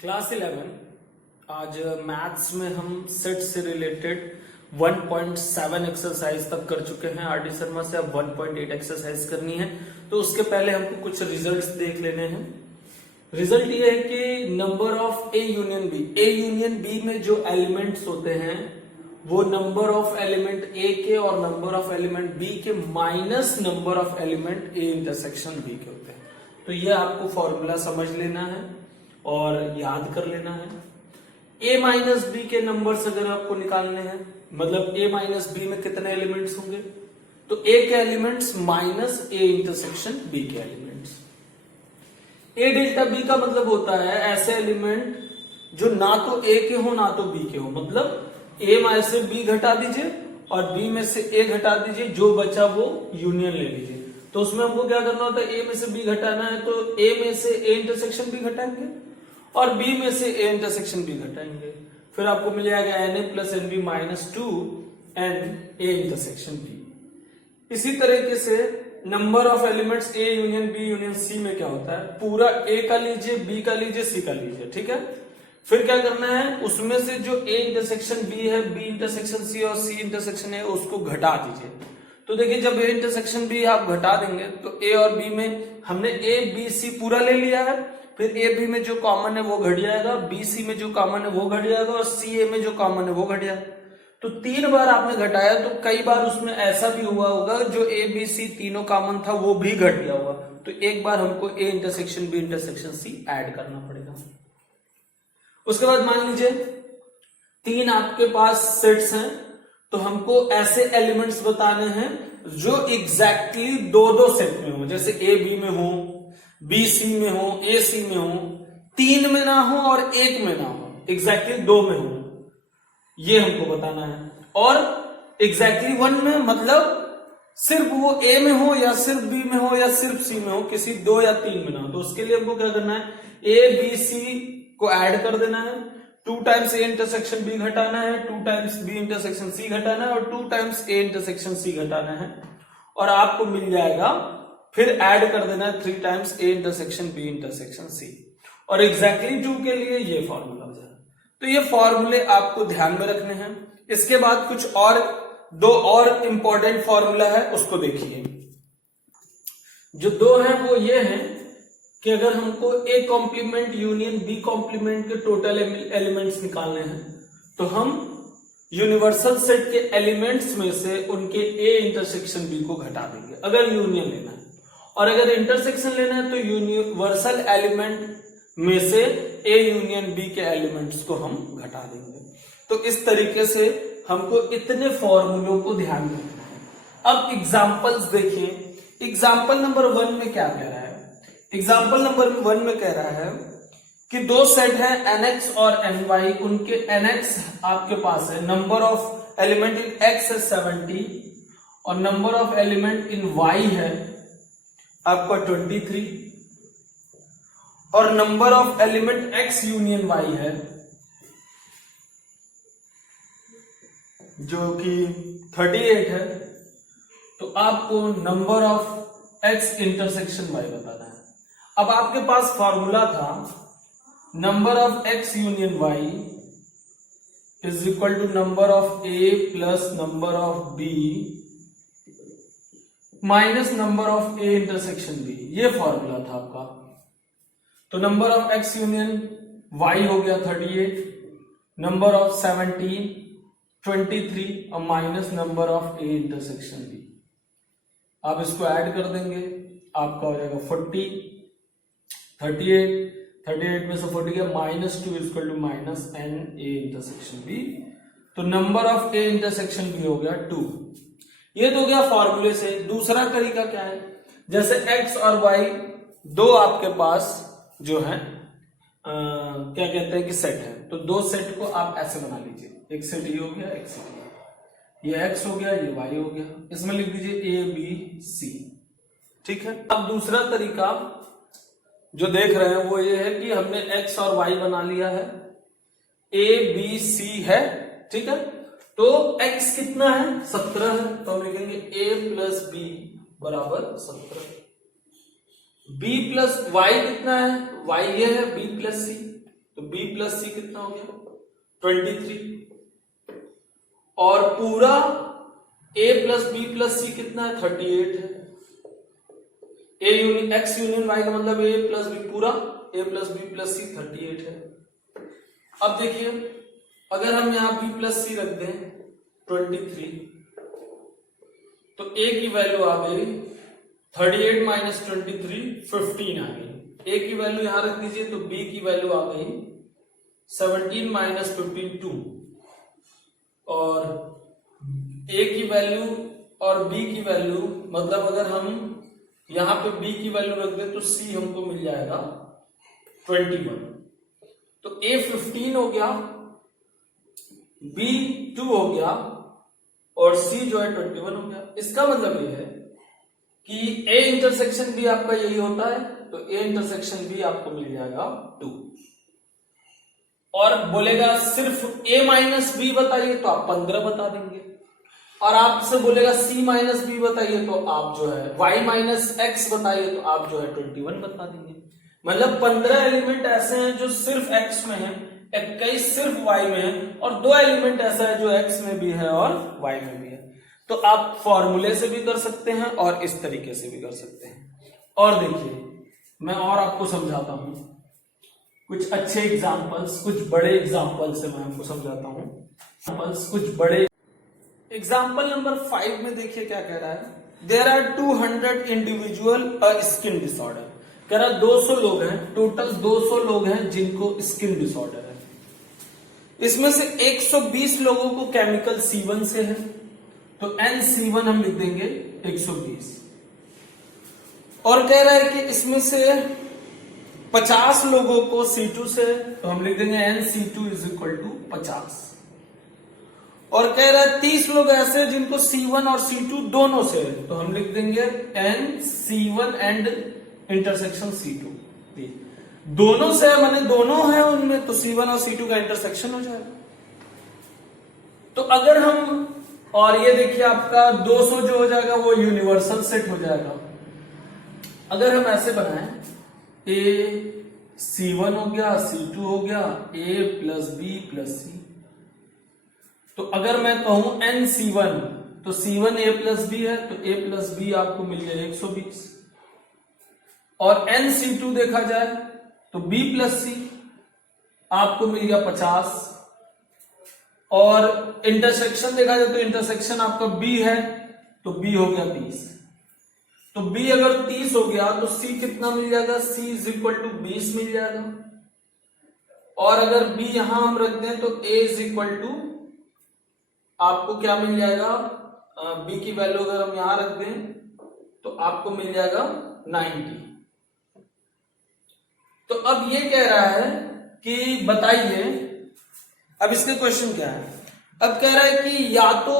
Class 11 आज maths में हम सेट से रिलेटेड 1.7 एक्सरसाइज तक कर चुके हैं। आर डी शर्मा से अब 1.8 एक्सरसाइज करनी है, तो उसके पहले हमको कुछ रिजल्ट्स देख लेने हैं। रिजल्ट ये है कि number of A union B में जो एलिमेंट्स होते हैं वो नंबर ऑफ एलिमेंट ए के और नंबर ऑफ एलिमेंट बी के minus number of element A intersection B के होते हैं। तो ये आपको फॉर्मूला समझ लेना है और याद कर लेना है। a माइनस बी के नंबर्स अगर आपको निकालने हैं, मतलब a माइनस बी में कितने एलिमेंट्स होंगे, तो a के elements minus a intersection b के एलिमेंट्स। a डेल्टा b का मतलब होता है ऐसे एलिमेंट जो ना तो a के हो ना तो b के हो, मतलब a में से b घटा दीजिए और b में से a घटा दीजिए, जो बचा वो यूनियन ले लीजिए। तो उसमें हमको क्या करना होता है, a में से b घटाना है तो a में से a इंटरसेक्शन b घटाएंगे और b में से a इंटरसेक्शन b घटाएंगे, फिर आपको मिल जाएगा na plus nb minus 2 n a intersection b। इसी तरीके से number of elements a union b union c में क्या होता है, पूरा a का लीजिए, b का लीजिए, c का लीजिए, ठीक है। फिर क्या करना है, उसमें से जो a इंटरसेक्शन b है, b इंटरसेक्शन c और c इंटरसेक्शन a उसको घटा दीजिए। तो देखिए जब a इंटरसेक्शन b आप घटा देंगे तो a और b में हमने a b c पूरा ले लिया है, फिर a b में जो कॉमन है वो घट जाएगा, b c में जो कॉमन है वो घट जाएगा और c a में जो कॉमन है वो घट जाएगा। तो 3 बार आपने घटाया, तो कई बार उसमें ऐसा भी हुआ होगा जो a b c तीनों कॉमन था वो भी घट गया होगा। तो एक बार हमको a intersection b intersection c add करना पड़ेगा। उसके बाद मान लीजिए 3 आपके पास सेट्स हैं, तो हमको ऐसे एलिमेंट्स बताने हैं जो एग्जैक्टली दो सेट में हो, जैसे ए बी में हो, बी सी में हो, ए सी में हो, 3 में ना हो और 1 में ना हो, एग्जैक्टली 2 में हो, ये हमको बताना है। और एग्जैक्टली 1 में मतलब सिर्फ वो ए में हो या सिर्फ बी में हो या सिर्फ सी में हो, किसी 2 या 3 में ना हो। तो उसके लिए हमको क्या करना है, ए बी सी को ऐड कर देना है, 2 टाइम्स ए इंटरसेक्शन बी घटाना है, 2 टाइम्स बी इंटरसेक्शन सी घटाना है और 2 टाइम्स ए इंटरसेक्शन सी घटाना है, और आपको मिल जाएगा। फिर ऐड कर देना है 3 times A intersection B intersection C, और एग्जैक्टली 2 के लिए ये फॉर्मूला हो जाएगा। तो ये फॉर्मूले आपको ध्यान में रखने हैं। इसके बाद कुछ और 2 और इंपॉर्टेंट फॉर्मूला है, उसको देखिए। जो 2 है वो ये है कि अगर हमको A complement union B complement के टोटल एलिमेंट्स निकालने हैं, तो हम यूनिवर्सल सेट के एलिमेंट्स में से उनके ए इंटरसेक्शन बी को घटा देंगे अगर यूनियन लेना है, और अगर इंटरसेक्शन लेना है तो यूनिवर्सल एलिमेंट में से ए यूनियन बी के एलिमेंट्स को हम घटा देंगे। तो इस तरीके से हमको इतने फॉर्मूलों को ध्यान में रखना है। अब एग्जांपल्स देखिए, एग्जांपल नंबर 1 में क्या कह रहा है। एग्जाम्पल नंबर 1 में कह रहा है कि 2 सेट है nx और ny, उनके nx आपके पास है, number of element in x है 70 और number of element in y है आपका 23, और number of element x union y है जो कि 38 है। तो आपको number of x intersection y बताना है। अब आपके पास फॉर्मूला था number of x union y is equal to number of a plus number of b minus number of a intersection b, ये फॉर्मूला था आपका। तो number of x union y हो गया 38, नंबर ऑफ 17 23 और minus number of a intersection b। आप इसको add कर देंगे, आपका हो जाएगा 40, 38 में से 40 गया, minus 2 equal to minus n A intersection B. तो number of A intersection B हो गया 2। ये तो गया फॉर्मूले से। दूसरा तरीका क्या है, जैसे x और y 2 आपके पास जो है क्या कहते हैं कि सेट है, तो 2 सेट को आप ऐसे बना लीजिए, एक सेट ये हो गया, एक सेट ये x हो गया, ये y हो गया, इसमें लिख दीजिए a b c, ठीक है। अब दूसरा तरीका जो देख रहे हैं वो ये है कि हमने x और y बना लिया है, a b c है, ठीक है। तो x कितना है 17 है, तो हम लिखेंगे a प्लस b बराबर 17। b प्लस y कितना है, y ये है b प्लस c, तो b प्लस सी कितना हो गया 23, और पूरा a प्लस बी प्लस सी कितना है 38 है। a union x union y का मतलब a प्लस बी पूरा, a प्लस बी प्लस सी 38 है। अब देखिए अगर हम यहां b प्लस सी रख दें 23, तो a की वैल्यू आ गई 38 माइनस 23 15 आ गई। a की वैल्यू यहां रख दीजिए तो b की वैल्यू आ गई 17 माइनस 15 2, और a की वैल्यू और b की वैल्यू मतलब अगर हम यहां पे b की वैल्यू रख दें तो c हमको मिल जाएगा 21। तो a 15 हो गया, b 2 हो गया और c जो है 21 हो गया। इसका मतलब ये है कि a इंटरसेक्शन b आपका यही होता है, तो a इंटरसेक्शन b आपको मिल जाएगा 2। और बोलेगा सिर्फ a माइनस बी बताइए तो आप 15 बता देंगे, और आपसे बोलेगा c माइनस बी बताइए तो आप जो है y माइनस एक्स बताइए तो आप जो है 21 बता देंगे। मतलब 15 एलिमेंट ऐसे हैं जो सिर्फ x में है, 21 सिर्फ y में है, और 2 एलिमेंट ऐसा है जो x में भी है और y में भी है। तो आप फॉर्मूले से भी कर सकते हैं और इस तरीके से भी कर सकते हैं। और देखिए मैं और आपको समझाता हूं कुछ अच्छे एग्जाम्पल्स, कुछ बड़े एग्जाम्पल से मैं आपको समझाता हूं। कुछ बड़े एग्जाम्पल नंबर 5 में देखिए क्या कह रहा है, there are 200 individual skin disorder. कह रहा है 200 लोग हैं, टोटल 200 लोग हैं जिनको स्किन डिसऑर्डर है। इसमें से 120 लोगों को केमिकल C1 से है, तो NC1 हम लिख देंगे 120। और कह रहा है कि इसमें से 50 लोगों को C2 से, तो हम लिख देंगे NC2 इज इक्वल टू 50। और कह रहा है 30 लोग ऐसे हैं जिनको C1 और C2 दोनों से है, तो हम लिख देंगे NC1 एंड इंटरसेक्शन C2। दोनों से माने दोनों है उनमें, तो C1 और C2 का इंटरसेक्शन हो जाएगा। तो अगर हम, और ये देखिए आपका 200 जो हो जाएगा वो यूनिवर्सल सेट हो जाएगा। अगर हम ऐसे बनाएं A C1 हो गया, C2 हो गया, A plus B plus C, तो अगर मैं कहूं NC1 तो C1 A प्लस B है, तो A प्लस B आपको मिल जाए 120, और NC2 देखा जाए तो B प्लस C आपको मिल गया 50, और इंटरसेक्शन देखा जाए तो इंटरसेक्शन आपका B है तो B हो गया 30। तो B अगर 30 हो गया तो C कितना मिल जाएगा, C इज इक्वल टू 20 मिल जाएगा। और अगर B यहां हम रख दें तो A इज इक्वल टू आपको क्या मिल जाएगा, B की वैल्यू अगर हम यहां रख दें तो आपको मिल जाएगा 90। तो अब ये कह रहा है कि बताइए, अब इसके क्वेश्चन क्या है। अब कह रहा है कि या तो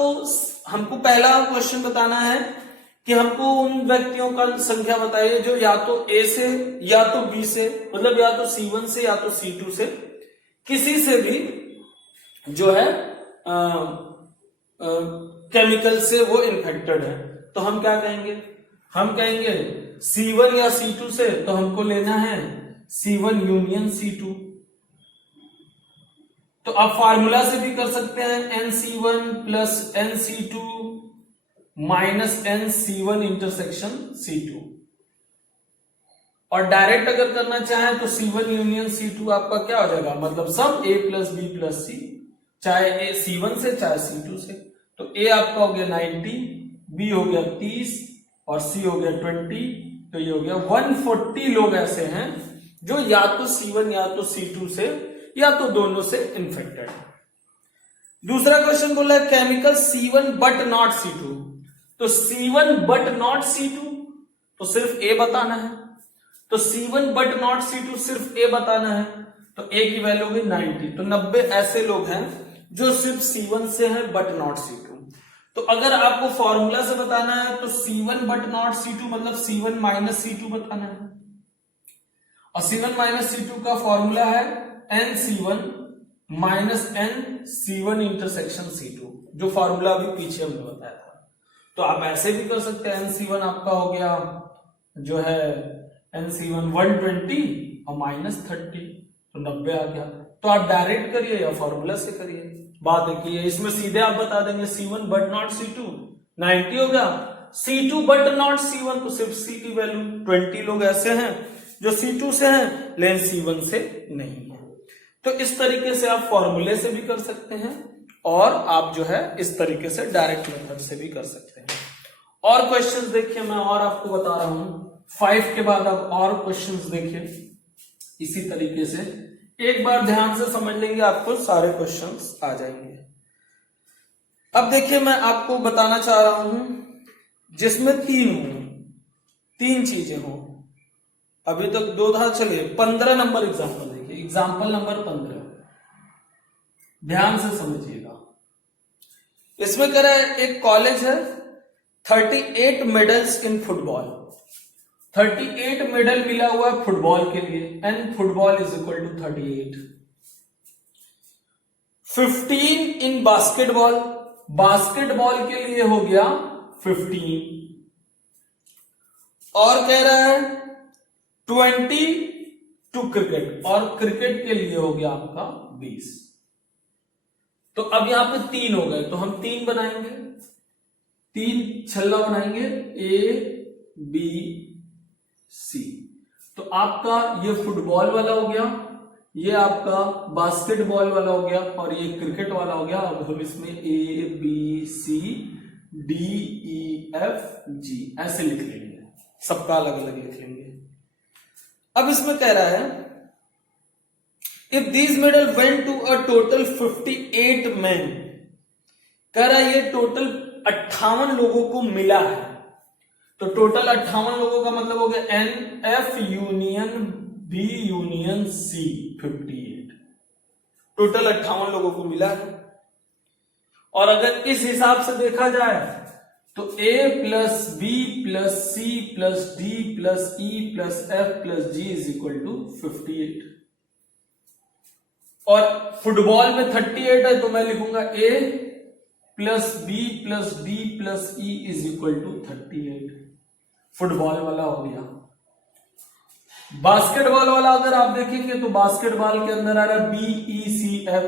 हमको पहला क्वेश्चन बताना है कि हमको उन व्यक्तियों का संख्या बताइए जो या तो A से या तो B से, मतलब या तो C1 से या तो C2 से, किसी से भी जो है केमिकल से वो इन्फेक्टेड है। तो हम क्या कहेंगे, हम कहेंगे C1 या C2 से, तो हमको लेना है C1 यूनियन C2। तो आप फार्मूला से भी कर सकते हैं NC1 plus NC2 minus NC1 intersection C2, और डायरेक्ट अगर करना चाहें तो C1 यूनियन C2 आपका क्या हो जाएगा, मतलब सब A plus B plus C, चाहे A C1 से चाहे C2 से। तो A आपका हो गया 90, B हो गया 30 और C हो गया 20, तो ये हो गया 140 लोग ऐसे हैं जो या तो C1 या तो C2 से या तो दोनों से इन्फेक्टेड है। दूसरा क्वेश्चन बोला है chemical C1 but not C2। तो C1 बट नॉट C2 तो सिर्फ A बताना है, तो C1 बट नॉट C2 सिर्फ A बताना है, तो A की वैल्यू होगी 90। तो 90 ऐसे लोग हैं जो सिर्फ C1 से हैं बट नॉट C2। तो अगर आपको फॉर्मूला से बताना है तो C1 बट नॉट C2 मतलब C1 माइनस C2 बताना है, और C1 माइनस C2 का फॉर्मूला है NC1 minus NC1 intersection C2, जो फॉर्मूला अभी पीछे हमने बताया था। तो आप ऐसे भी कर सकते हैं, NC1 आपका हो गया जो है NC1 120 और माइनस 30, तो 90 आ गया। तो आप डायरेक्ट करिए या फॉर्मूला से करिए, बात एक ही है। इसमें सीधे आप बता देंगे C1 बट नॉट C2, 90 हो गया। C2 बट नॉट C1, तो सिर्फ C की वैल्यू। 20 लोग ऐसे हैं जो C2 से हैं लेकिन C1 से नहीं है। तो इस तरीके से आप फॉर्मूले से भी कर सकते हैं और आप जो है इस तरीके से डायरेक्ट मेथड से भी कर सकते हैं। और क्वेश्चंस देखिए, मैं और आपको बता रहा हूं 5 के बाद आप और क्वेश्चंस देखिए इसी तरीके से। एक बार ध्यान से समझ लेंगे आपको सारे क्वेश्चंस आ जाएंगे। अब देखिए मैं आपको बताना चाह रहा हूं जिसमें तीन चीजें हो। अभी तक 2 था, चलिए 15 नंबर एग्जाम्पल देखिए। एग्जाम्पल नंबर 15 ध्यान से समझिएगा। इसमें कह रहा है एक कॉलेज है, 38 मेडल्स इन फुटबॉल, 38 मेडल मिला हुआ है फुटबॉल के लिए, and football is equal to 38। 15 in basketball, basketball के लिए हो गया 15, और कह रहा है 20 टू क्रिकेट, और क्रिकेट के लिए हो गया आपका 20। तो अब यहां पे 3 हो गए, तो हम 3 बनाएंगे, 3 छल्ला बनाएंगे A B C। तो आपका ये फुटबॉल वाला हो गया, ये आपका बास्केटबॉल वाला हो गया, और ये क्रिकेट वाला हो गया। अब हम इसमें A B C D E F G ऐसे लिख लेंगे, सबका अलग अलग लिख लेंगे। अब इसमें कह रहा है if these medal went to a total 58 man, कह रहा है ये टोटल 58 लोगों को मिला है। तो टोटल 58 लोगों का मतलब हो गया NF union B union C 58, total 58 लोगों को मिला है। और अगर इस हिसाब से देखा जाए तो A plus B plus C plus D plus E plus F plus G is equal to 58। और फुटबॉल में 38 है तो मैं लिखूंगा A plus B plus D plus E is equal to 38, football वाला हो गया। बास्केटबॉल वाला अगर आप देखेंगे तो बास्केटबॉल के अंदर आ रहा है B E C F,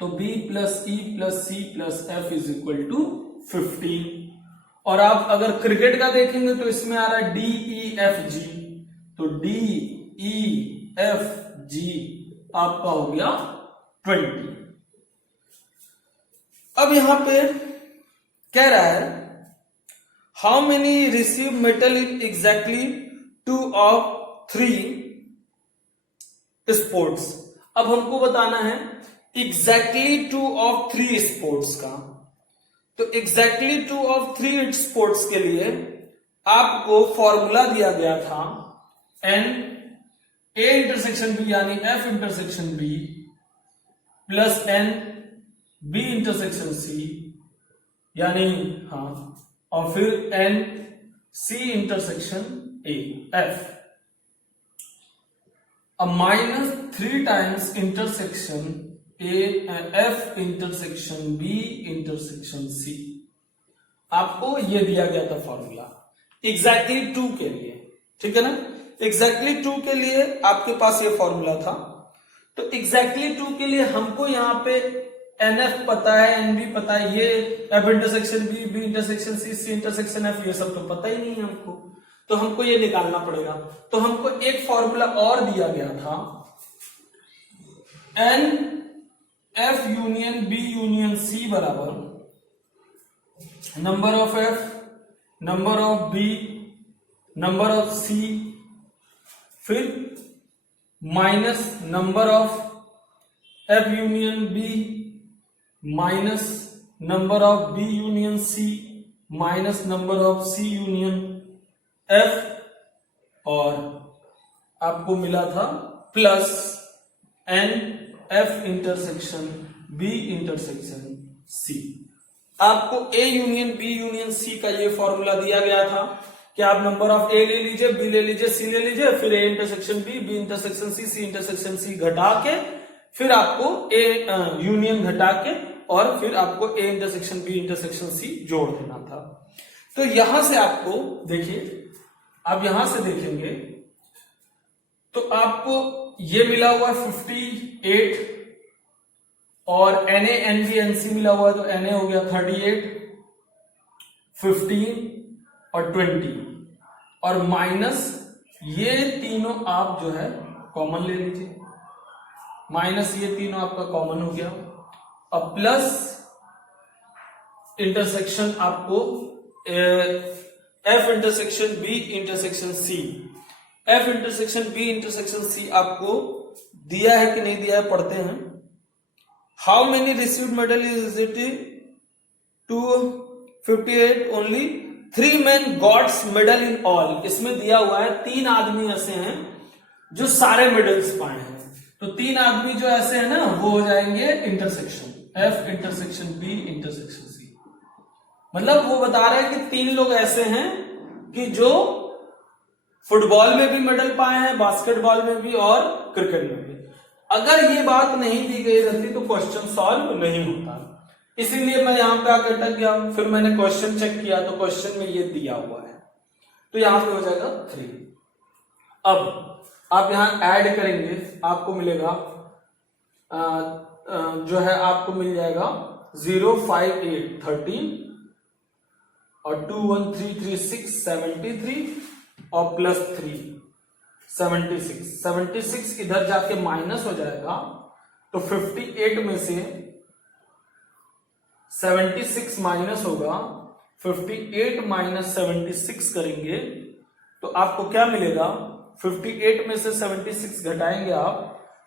तो B plus E plus C plus F is equal to 15। और आप अगर क्रिकेट का देखेंगे तो इसमें आ रहा है D E F G, तो D E F G आपका हो गया 20। अब यहां पे कह रहा है how many receive medal in exactly 2 of 3 sports. अब हमको बताना है एग्जैक्टली 2 of 3 स्पोर्ट्स का। तो एग्जैक्टली 2 of 3 स्पोर्ट्स के लिए आपको फॉर्मूला दिया गया था N A इंटरसेक्शन B यानी F intersection B plus N B intersection C यानी और फिर N C intersection A F, minus 3 times intersection A F intersection B intersection C। आपको ये दिया गया था फॉर्मूला एग्जैक्टली 2 के लिए, ठीक है ना। एग्जैक्टली 2 के लिए आपके पास ये फॉर्मूला था। तो एग्जैक्टली 2 के लिए हमको यहां पे NF पता है, NB पता है, ये F intersection B, B intersection C, C intersection F, ये सब तो पता ही नहीं है हमको, तो हमको ये निकालना पड़ेगा। तो हमको एक फॉर्मूला और दिया गया था N F union B union C बराबर number of F, number of B, number of C, फिर minus number of F union B minus number of B union C minus number of C union F, और आपको मिला था plus N F intersection B intersection C। आपको A union B union C का ये formula दिया गया था कि आप नंबर ऑफ A ले लीजिए, B ले लीजिए, C ले लीजिए, फिर A intersection B, B intersection C, C intersection C घटा के फिर आपको A यूनियन घटा के और फिर आपको A intersection B intersection C जोड़ देना था। तो यहां से आपको देखिए, आप यहां से देखेंगे तो आपको ये मिला हुआ है 58 और NaNbNc मिला हुआ है तो Na हो गया 38, 15 और 20 और माइनस ये तीनों आप जो है कॉमन ले लीजिए, माइनस ये तीनों आपका कॉमन हो गया। अब प्लस इंटरसेक्शन आपको F intersection B intersection C, F intersection B intersection C आपको दिया है कि नहीं दिया है पढ़ते हैं। How many received medal is it 258 only 3 men gots medal in all. इसमें दिया हुआ है 3 आदमी ऐसे हैं जो सारे मेडल्स पाए हैं, तो 3 आदमी जो ऐसे हैं ना वो हो जाएंगे intersection F intersection B intersection C। मतलब वो बता रहे हैं कि 3 लोग ऐसे हैं कि जो फुटबॉल में भी मेडल पाए हैं, बास्केटबॉल में भी और क्रिकेट में भी। अगर ये बात नहीं दी गई रहती तो क्वेश्चन सॉल्व नहीं होता, इसीलिए मैं यहां पे आकर अटक गया। फिर मैंने क्वेश्चन चेक किया तो क्वेश्चन में ये दिया हुआ है, तो यहां पे हो जाएगा 3। अब आप यहां ऐड करेंगे, आपको मिलेगा जो है आपको मिल जाएगा 0, 5, 8, 13 और 2, 1, 3, 3, 6, 73 और प्लस 3, 76। 76 इधर जाके माइनस हो जाएगा तो 58 में से 76 माइनस होगा, 58 माइनस 76 करेंगे तो आपको क्या मिलेगा, 58 में से 76 घटाएंगे आप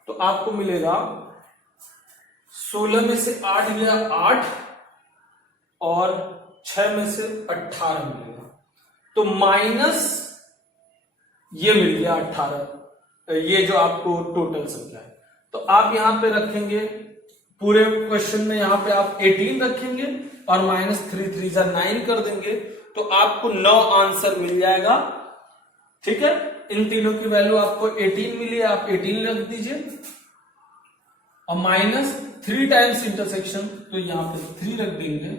तो आपको मिलेगा 16 में से 8 गया 8 और 6 में से 18 मिलेगा, तो माइनस ये मिल गया 18, ये जो आपको टोटल संख्या है। तो आप यहां पे रखेंगे पूरे क्वेश्चन में, यहां पे आप 18 रखेंगे और माइनस 3, 3 जा 9 कर देंगे तो आपको 9 आंसर मिल जाएगा। ठीक है, इन तीनों की वैल्यू आपको 18 मिली है, आप 18 रख दीजिए और माइनस 3 टाइम्स इंटरसेक्शन तो यहां पे 3 रख देंगे,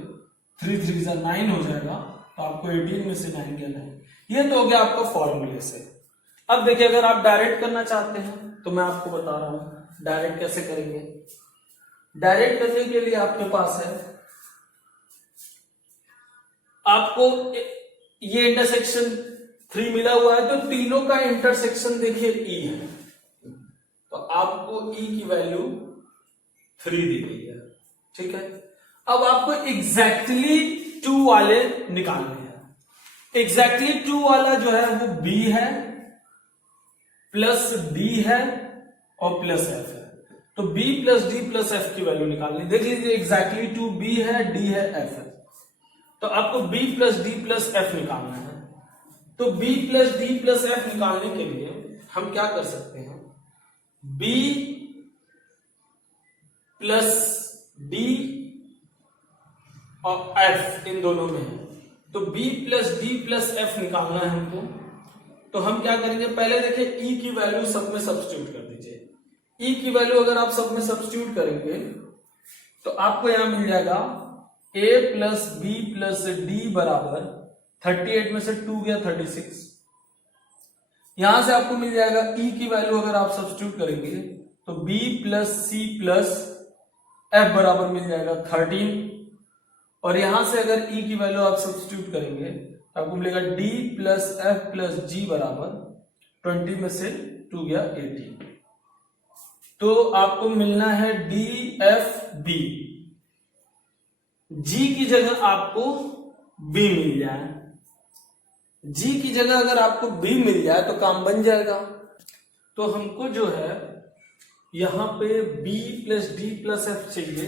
3, 3 जा 9 हो जाएगा तो आपको 18 में से 9 गया 9। ये तो हो गया आपको फॉर्मूले से। अब देखिए अगर आप डायरेक्ट करना चाहते हैं तो मैं आपको बता रहा हूं डायरेक्ट कैसे करेंगे। डायरेक्ट करने के लिए आपके पास है, आपको ये इंटरसेक्शन 3 मिला हुआ है तो तीनों का इंटरसेक्शन देखिए E है, तो आपको E की वैल्यू 3 दी गई है। ठीक है, अब आपको एग्जैक्टली 2 वाले निकालने हैं। एग्जैक्टली 2 वाला जो है वो B है प्लस D है और प्लस F है, तो B plus D plus F की वैल्यू निकालनी। देख लीजिए एग्जैक्टली 2 B है, D है, F है, तो आपको B plus D plus F निकालना है। तो B plus D plus F निकालने के लिए हम क्या कर सकते हैं, B प्लस D और F इन दोनों में है, तो B plus D plus F निकालना है हमको। तो हम क्या करेंगे, पहले देखिए E की वैल्यू सब में सब्स्टिट्यूट कर दीजिए। E की वैल्यू अगर आप सब में सब्स्टिट्यूट करेंगे तो आपको यहां मिल जाएगा A plus B plus D बराबर 38 में से 2 गया 36। यहां से आपको मिल जाएगा E की वैल्यू अगर आप सब्स्टिट्यूट करेंगे तो B plus C plus F बराबर मिल जाएगा 13, और यहां से अगर E की वैल्यू आप सब्स्टिट्यूट करेंगे तो आपको मिलेगा D plus F plus G बराबर 20 में से 2 गया 18, तो आपको मिलना है DFB। G की जगह आपको B मिल जाए, G की जगह अगर आपको B मिल जाए तो काम बन जाएगा। तो हमको जो है यहां पे B plus D plus F चाहिए,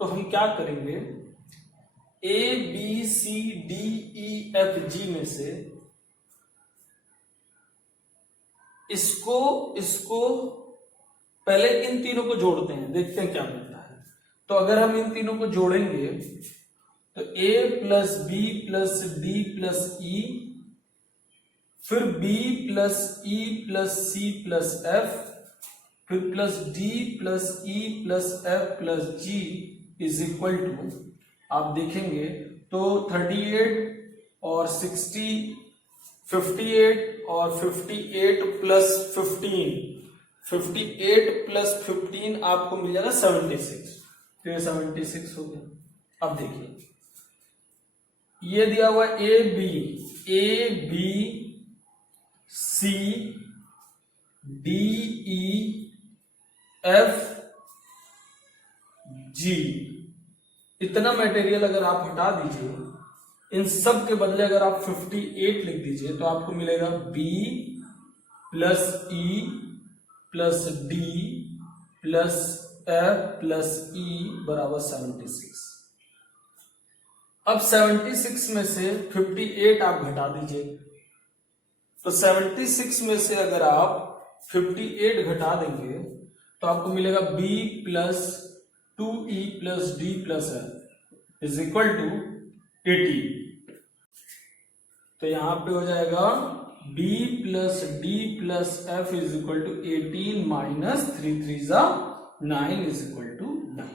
तो हम क्या करेंगे, A B C D E F G में से इसको पहले इन तीनों को जोड़ते हैं, देखते हैं क्या मिलता है। तो अगर हम इन तीनों को जोड़ेंगे तो A plus B plus D plus E, फिर B plus E plus C plus F, फिर plus D plus E plus F plus G is equal to, आप देखेंगे तो 38 और 60, 58 और 58 प्लस 15, 58 प्लस 15 आपको मिल जाएगा 76। तो ये 76 हो गया। अब देखिए ये दिया हुआ A B C D E F G, इतना मटेरियल अगर आप हटा दीजिए, इन सब के बदले अगर आप 58 लिख दीजिए तो आपको मिलेगा B plus E plus D plus F plus E बराबर 76। अब 76 में से 58 आप घटा दीजिए, तो 76 में से अगर आप 58 घटा देंगे तो आपको मिलेगा b plus 2e plus d plus f is equal to 18। तो यहां पे हो जाएगा b plus d plus f is equal to 18 minus 3 3 जा 9 इज इक्वल टू 9।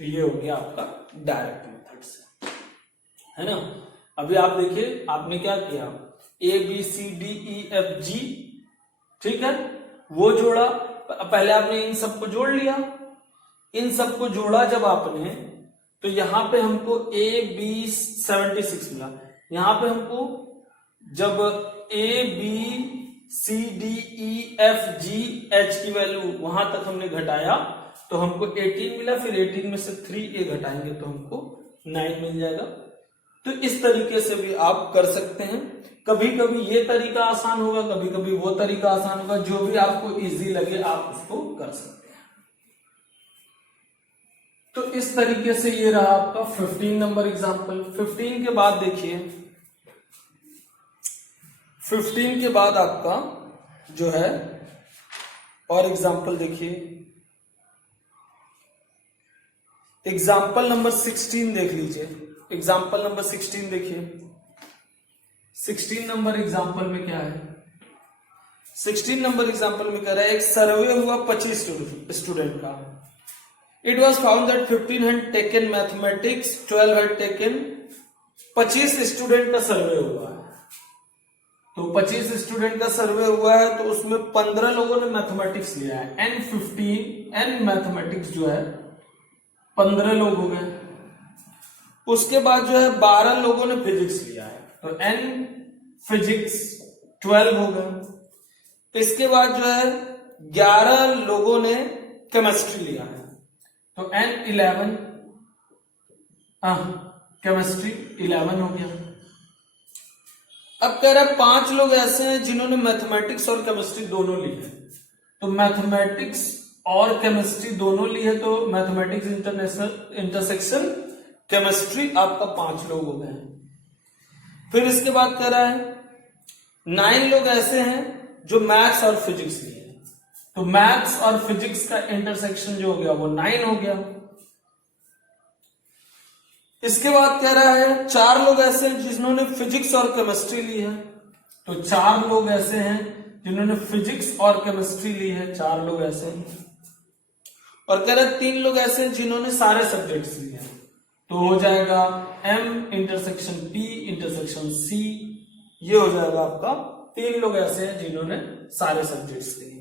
तो ये हो गया आपका डायरेक्ट मेथड से, है ना। अभी आप देखिए आपने क्या किया, A B C D E F G, ठीक है, वो जोड़ा। पहले आपने इन सबको जोड़ लिया, इन सबको जोड़ा जब आपने, तो यहां पे हमको ए बी 76 मिला। यहां पे हमको जब A B C D E F G H की वैल्यू वहां तक हमने घटाया तो हमको 18 मिला, फिर 18 में से 3a घटाएंगे तो हमको 9 मिल जाएगा। तो इस तरीके से भी आप कर सकते हैं। कभी कभी ये तरीका आसान होगा, कभी कभी वो तरीका आसान होगा, जो भी आपको इजी लगे आप उसको कर सकते हैं। तो इस तरीके से ये रहा आपका 15 नंबर एग्जाम्पल। 15 के बाद देखिए, 15 के बाद आपका जो है और एग्जाम्पल देखिए, एग्जाम्पल नंबर 16 देख लीजिए। एग्जाम्पल नंबर 16 देखिए, 16 नंबर एग्जाम्पल में क्या है, 16 नंबर एग्जाम्पल में कह रहा है एक सर्वे हुआ 25 स्टूडेंट का। It was found that 15 had taken mathematics, 12 had taken, 25 student का सर्वे हुआ है। तो 25 स्टूडेंट का सर्वे हुआ है तो उसमें 15 लोगों ने मैथमेटिक्स लिया है, एन मैथमेटिक्स जो है 15 लोग हो गए। उसके बाद जो है 12 लोगों ने फिजिक्स लिया है, तो एन फिजिक्स 12 हो गए। इसके बाद जो है 11 लोगों ने केमिस्ट्री लिया है, तो एन 11, केमिस्ट्री 11 हो गया। अब कह रहा है 5 लोग ऐसे हैं जिन्होंने मैथमेटिक्स और केमिस्ट्री दोनों ली है। तो मैथमेटिक्स और केमिस्ट्री दोनों ली है, तो मैथमेटिक्स इंटरसेक्शन केमिस्ट्री आपका 5 लोग हो गए। फिर इसके बाद कह रहा है 9 लोग ऐसे हैं जो मैथ्स और फिजिक्स लिए हैं, तो मैथ्स और फिजिक्स का इंटरसेक्शन जो हो गया वो 9 हो गया। इसके बाद कह रहा है 4 लोग ऐसे हैं जिन्होंने फिजिक्स और केमिस्ट्री ली है, तो 4 लोग ऐसे हैं जिन्होंने फिजिक्स और केमिस्ट्री ली है, 4 लोग ऐसे हैं। और कह रहा है 3 लोग ऐसे हैं जिन्होंने सारे सब्जेक्ट्स लिए हैं, तो हो जाएगा M intersection P intersection C, ये हो जाएगा आपका 3 लोग ऐसे हैं जिन्होंने सारे सब्जेक्ट्स लिए हैं।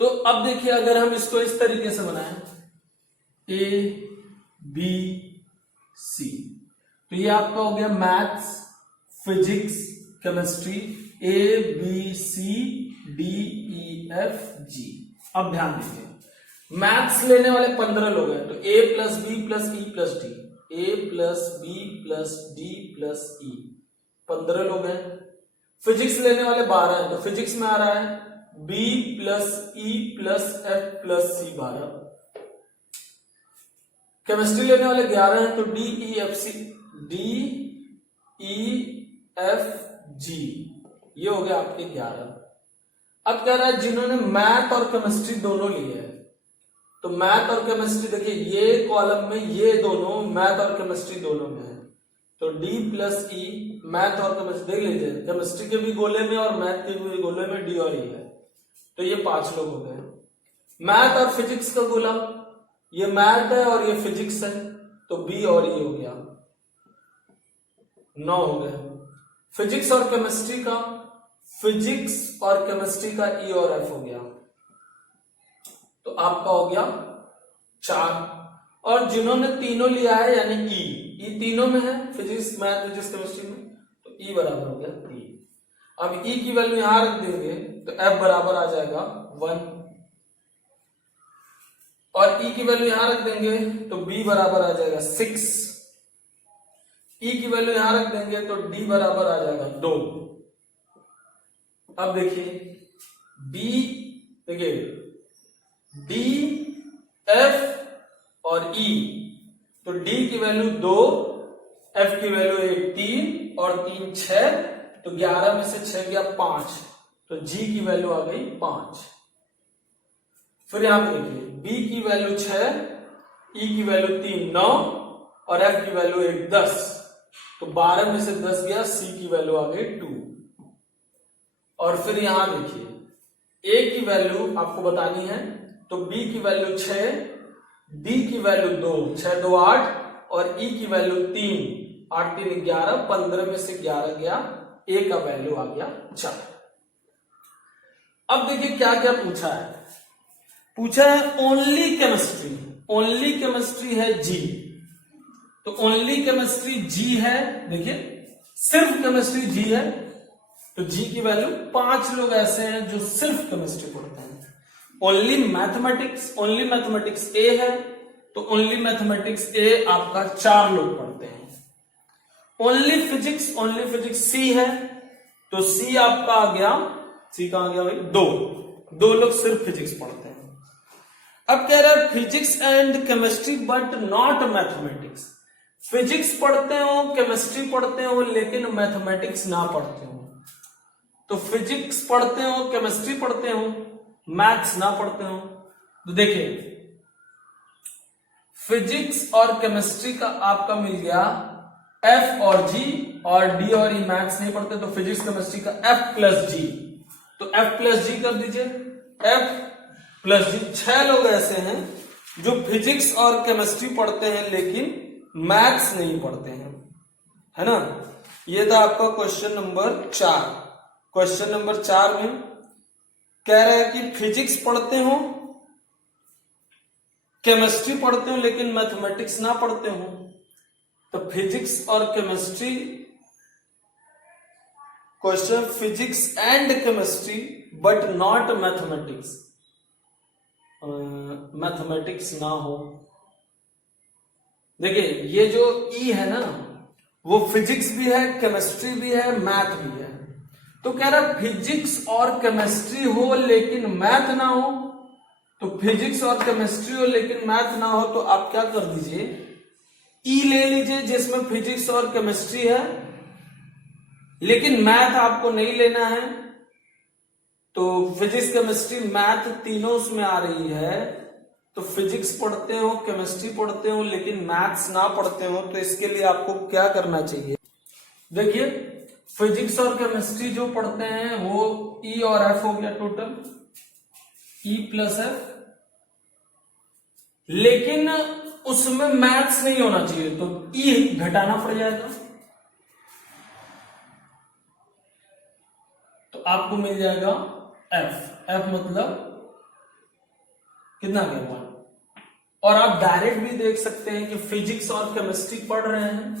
तो अब देखिए अगर हम इसको इस तरीके से बनाएं A B C, तो ये आपका हो गया maths physics chemistry A B C D E F G। अब ध्यान दीजिए मैथ्स लेने वाले 15 लोग हैं, तो A plus B plus E plus D, A plus B plus D plus E, 15 लोग हैं। फिजिक्स लेने वाले 12 हैं, तो फिजिक्स में आ रहा है B plus E plus F plus C 12। Chemistry लेने वाले 11 हैं, तो D E F C, D E F G, ये हो गया आपके 11। अब कह रहा है जिन्होंने मैथ और केमिस्ट्री दोनों लिए है, तो मैथ और केमिस्ट्री देखिए ये कॉलम में ये दोनों मैथ और केमिस्ट्री दोनों में है, तो D प्लस ई मैथ और केमिस्ट्री देख लीजिए, केमिस्ट्री के भी गोले में और मैथ के भी गोले में D और E है, तो ये 5 लोग हो गए। मैथ और फिजिक्स का गोला, ये मैथ है और ये फिजिक्स है, तो B और E हो गया, 9 हो गए। फिजिक्स और केमिस्ट्री का फिजिक्स और केमिस्ट्री का ई और एफ हो गया, तो आपका हो गया 4। और जिन्होंने तीनों लिया है यानी ई तीनों में है, फिजिक्स मैथ फिजिक्स केमिस्ट्री में, तो ई बराबर हो गया ई। अब ई की वैल्यू यहां रख देंगे तो एफ बराबर आ जाएगा 1, और ई की वैल्यू यहां रख देंगे तो बी बराबर आ जाएगा 6, ई की वैल्यू यहां रख देंगे तो डी बराबर आ जाएगा 2। अब देखिए बी, देखिए डी एफ और ई, तो डी की वैल्यू 2, एफ की वैल्यू 1 3 और 3 6, तो 11 में से 6 गया 5, तो जी की वैल्यू आ गई 5। फिर यहां पे देखिए बी की वैल्यू 6, ई की वैल्यू 3 9 और एफ की वैल्यू 1 10, तो 12 में से 10 गया, सी की वैल्यू आ गई 2। और फिर यहां देखिए ए की वैल्यू आपको बतानी है, तो बी की वैल्यू 6, डी की वैल्यू 2 6 2 8 और ई की वैल्यू 3 8 3 11, 15 में से 11 गया, ए का वैल्यू आ गया 4। अब देखिए क्या क्या पूछा है, पूछा है ओनली केमिस्ट्री, ओनली केमिस्ट्री है जी, तो ओनली केमिस्ट्री जी है, देखिए सिर्फ केमिस्ट्री जी है, तो जी की वैल्यू 5 लोग ऐसे हैं जो सिर्फ केमिस्ट्री पढ़ते हैं। ओनली मैथमेटिक्स ए है, तो ओनली मैथमेटिक्स ए आपका 4 लोग पढ़ते हैं। ओनली फिजिक्स सी है, तो सी आपका आ गया, सी का आ गया भाई 2 लोग सिर्फ फिजिक्स पढ़ते हैं। अब कह रहा है physics and chemistry but not mathematics, physics पढ़ते हो केमिस्ट्री पढ़ते हो लेकिन मैथमेटिक्स ना पढ़ते हो, तो फिजिक्स पढ़ते हो केमिस्ट्री पढ़ते हो मैथ्स ना पढ़ते हो। तो देखिए फिजिक्स और केमिस्ट्री का आपका मिल गया एफ और जी, और डी और ई मैथ्स नहीं पढ़ते, तो फिजिक्स केमिस्ट्री का एफ प्लस जी, तो एफ प्लस जी कर दीजिए, एफ प्लस जी। 6 लोग ऐसे हैं जो फिजिक्स और केमिस्ट्री पढ़ते हैं लेकिन मैथ्स नहीं पढ़ते हैं, है ना। ये था आपका क्वेश्चन नंबर 4। क्वेश्चन नंबर 4 में कह रहा है कि फिजिक्स पढ़ते हो केमिस्ट्री पढ़ते हो लेकिन मैथमेटिक्स ना पढ़ते हो, तो फिजिक्स और chemistry, question physics and chemistry but not mathematics, mathematics ना हो। देखिए ये जो ई है ना, वो फिजिक्स भी है केमिस्ट्री भी है मैथ भी है, तो कह रहा फिजिक्स और केमिस्ट्री हो लेकिन मैथ ना हो, तो फिजिक्स और केमिस्ट्री हो लेकिन मैथ ना हो, तो आप क्या कर दीजिए ई ले लीजिए जिसमें फिजिक्स और केमिस्ट्री है लेकिन मैथ आपको नहीं लेना है, तो फिजिक्स केमिस्ट्री मैथ तीनों उसमें आ रही है, तो फिजिक्स पढ़ते हो केमिस्ट्री पढ़ते हो लेकिन मैथ्स ना पढ़ते हो, तो इसके लिए आपको क्या करना चाहिए। देखिए फिजिक्स और केमिस्ट्री जो पढ़ते हैं वो ई और एफ हो गया टोटल, ई प्लस एफ, लेकिन उसमें मैथ्स नहीं होना चाहिए, तो ई घटाना पड़ जाएगा, तो आपको मिल जाएगा एफ। एफ मतलब कितना गया 1। और आप डायरेक्ट भी देख सकते हैं कि फिजिक्स और केमिस्ट्री पढ़ रहे हैं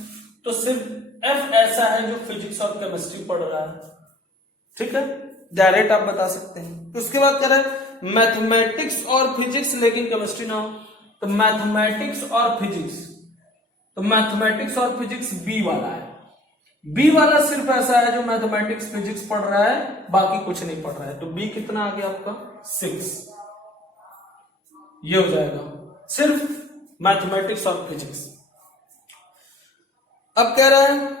तो सिर्फ एफ ऐसा है जो फिजिक्स और केमिस्ट्री पढ़ रहा है, ठीक है, डायरेक्ट आप बता सकते हैं। तो उसके बाद कह रहे हैं मैथमेटिक्स और फिजिक्स लेकिन केमिस्ट्री ना हो, तो मैथमेटिक्स और फिजिक्स, तो मैथमेटिक्स और फिजिक्स बी वाला है, बी वाला सिर्फ ऐसा है जो मैथमेटिक्स फिजिक्स पढ़ रहा है बाकी कुछ नहीं पढ़ रहा है, तो बी कितना आ गया आपका 6, ये हो जाएगा सिर्फ मैथमेटिक्स और फिजिक्स। अब कह रहा है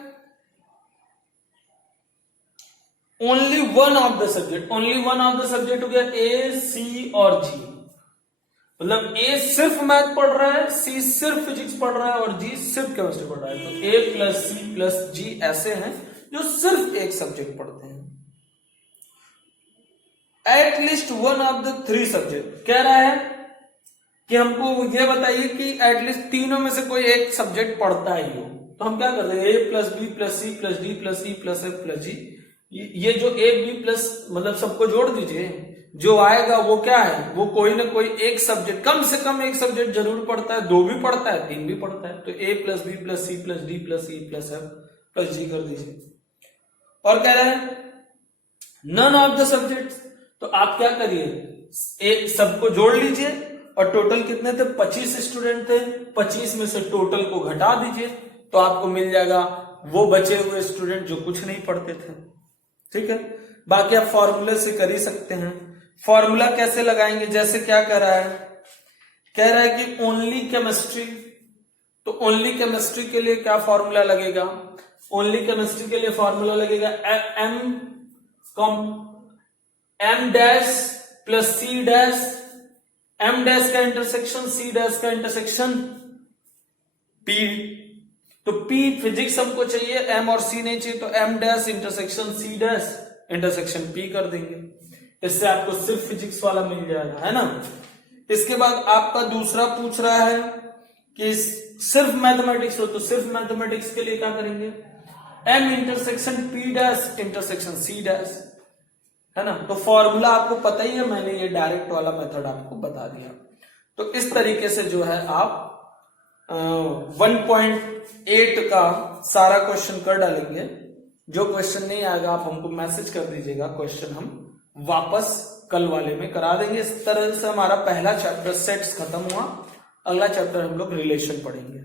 only one of the subject, only one of the subject हो गया ए सी और जी, मतलब ए सिर्फ मैथ पढ़ रहा है, सी सिर्फ फिजिक्स पढ़ रहा है और जी सिर्फ केमिस्ट्री पढ़ रहा है, तो ए प्लस सी प्लस जी ऐसे हैं जो सिर्फ एक सब्जेक्ट पढ़ते हैं। At least one of the 3 subject, कह रहा है कि हमको ये बताइए कि एटलीस्ट तीनों में से कोई एक सब्जेक्ट पढ़ता ही हो, तो हम क्या कर रहे हैं A plus B plus C plus D plus E plus F plus G, ये जो ए बी प्लस मतलब सबको जोड़ दीजिए, जो आएगा वो क्या है, वो कोई ना कोई एक सब्जेक्ट, कम से कम एक सब्जेक्ट जरूर पढ़ता है, 2 भी पढ़ता है, 3 भी पढ़ता है। तो A plus B plus C plus D plus E plus F plus G कर दीजिए। और कह रहे हैं नन ऑफ द सब्जेक्ट, तो आप क्या करिए, एक सबको जोड़ लीजिए और टोटल कितने थे, 25 स्टूडेंट थे, 25 में से टोटल को घटा दीजिए तो आपको मिल जाएगा वो बचे हुए स्टूडेंट जो कुछ नहीं पढ़ते थे। ठीक है, बाकी आप फॉर्मूले से कर ही सकते हैं। फॉर्मूला कैसे लगाएंगे, जैसे क्या कह रहा है, कह रहा है कि ओनली केमिस्ट्री, तो ओनली केमिस्ट्री के लिए क्या फॉर्मूला लगेगा, ओनली केमिस्ट्री के लिए फॉर्मूला लगेगा M dash plus C dash, M dash का इंटरसेक्शन सी डैश का इंटरसेक्शन पी। तो पी फिजिक्स हमको चाहिए, एम और सी नहीं चाहिए, तो M dash intersection C dash intersection P कर देंगे। इससे आपको सिर्फ फिजिक्स वाला मिल जाएगा, है ना। इसके बाद आपका दूसरा पूछ रहा है कि सिर्फ मैथमेटिक्स हो, तो सिर्फ मैथमेटिक्स के लिए क्या करेंगे, M intersection P dash intersection C dash, है ना। तो फॉर्मूला आपको पता ही है, मैंने ये डायरेक्ट वाला मेथड आपको बता दिया। तो इस तरीके से जो है आप 1.8 का सारा क्वेश्चन कर डालेंगे। जो क्वेश्चन नहीं आएगा आप हमको मैसेज कर दीजिएगा, क्वेश्चन हम वापस कल वाले में करा देंगे। इस तरह से हमारा पहला चैप्टर सेट्स खत्म हुआ। अगला चैप्टर हम लोग रिलेशन पढ़ेंगे।